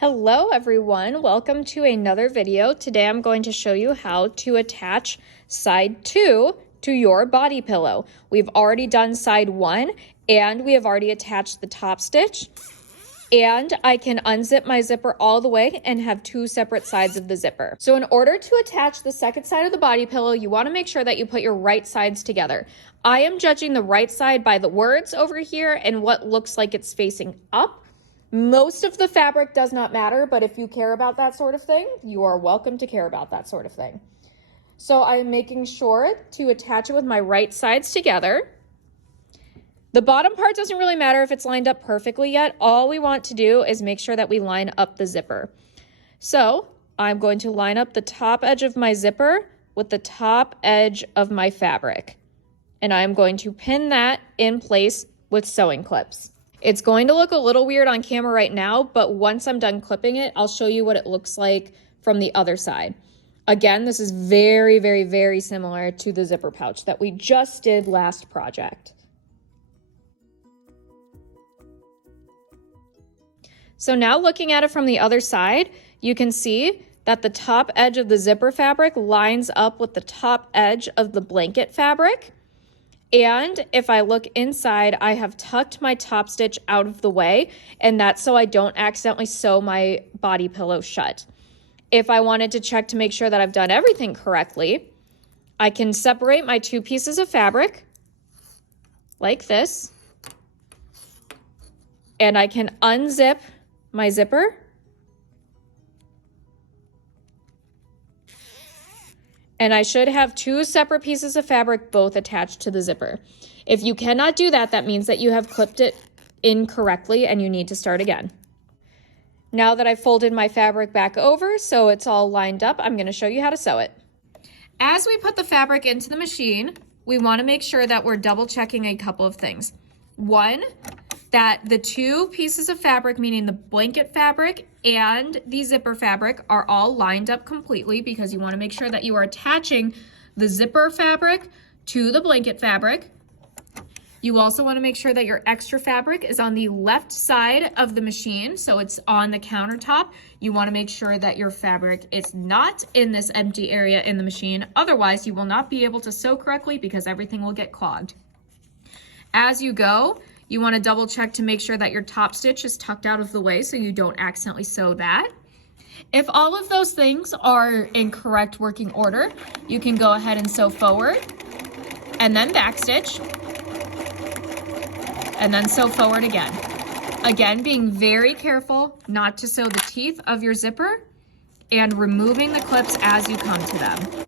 Hello everyone, welcome to another video. Today I'm going to show you how to attach side 2 to your body pillow. We've already done side 1 and we have already attached the top stitch. And I can unzip my zipper all the way and have 2 separate sides of the zipper. So in order to attach the second side of the body pillow, you want to make sure that you put your right sides together. I am judging the right side by the words over here and what looks like it's facing up. Most of the fabric does not matter, but if you care about that sort of thing, you are welcome to care about that sort of thing. So I'm making sure to attach it with my right sides together. The bottom part doesn't really matter if it's lined up perfectly yet. All we want to do is make sure that we line up the zipper. So I'm going to line up the top edge of my zipper with the top edge of my fabric. And I'm going to pin that in place with sewing clips. It's going to look a little weird on camera right now, but once I'm done clipping it, I'll show you what it looks like from the other side. Again, this is very, very, very similar to the zipper pouch that we just did last project. So now looking at it from the other side, you can see that the top edge of the zipper fabric lines up with the top edge of the blanket fabric. And if I look inside, I have tucked my top stitch out of the way, and that's so I don't accidentally sew my body pillow shut. If I wanted to check to make sure that I've done everything correctly, I can separate my 2 pieces of fabric like this, and I can unzip my zipper. And I should have 2 separate pieces of fabric both attached to the zipper. If you cannot do that, that means that you have clipped it incorrectly and you need to start again. Now that I've folded my fabric back over so it's all lined up, I'm going to show you how to sew it. As we put the fabric into the machine, we want to make sure that we're double checking a couple of things. One, that the 2 pieces of fabric, meaning the blanket fabric and the zipper fabric, are all lined up completely, because you want to make sure that you are attaching the zipper fabric to the blanket fabric. You also want to make sure that your extra fabric is on the left side of the machine, so it's on the countertop. You want to make sure that your fabric is not in this empty area in the machine. Otherwise, you will not be able to sew correctly because everything will get clogged. As you go, you want to double check to make sure that your top stitch is tucked out of the way so you don't accidentally sew that. If all of those things are in correct working order, you can go ahead and sew forward and then back stitch and then sew forward again. Again, being very careful not to sew the teeth of your zipper and removing the clips as you come to them.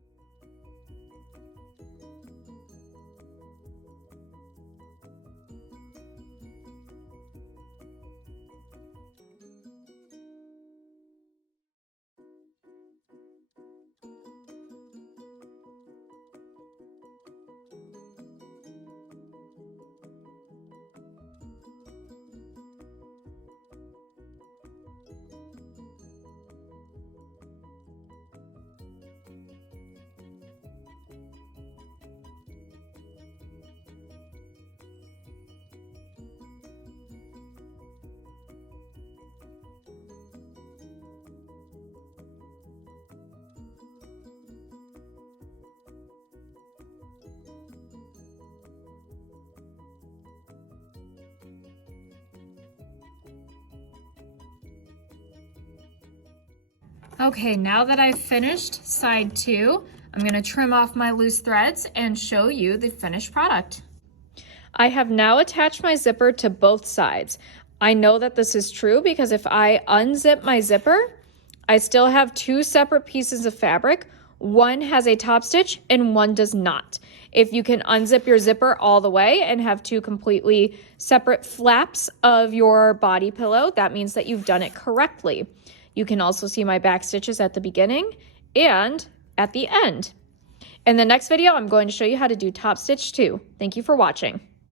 Okay, now that I've finished side 2, I'm going to trim off my loose threads and show you the finished product. I have now attached my zipper to both sides. I know that this is true because if I unzip my zipper, I still have 2 separate pieces of fabric. One has a top stitch and one does not. If you can unzip your zipper all the way and have 2 completely separate flaps of your body pillow, that means that you've done it correctly. You can also see my back stitches at the beginning and at the end. In the next video, I'm going to show you how to do top stitch 2. Thank you for watching.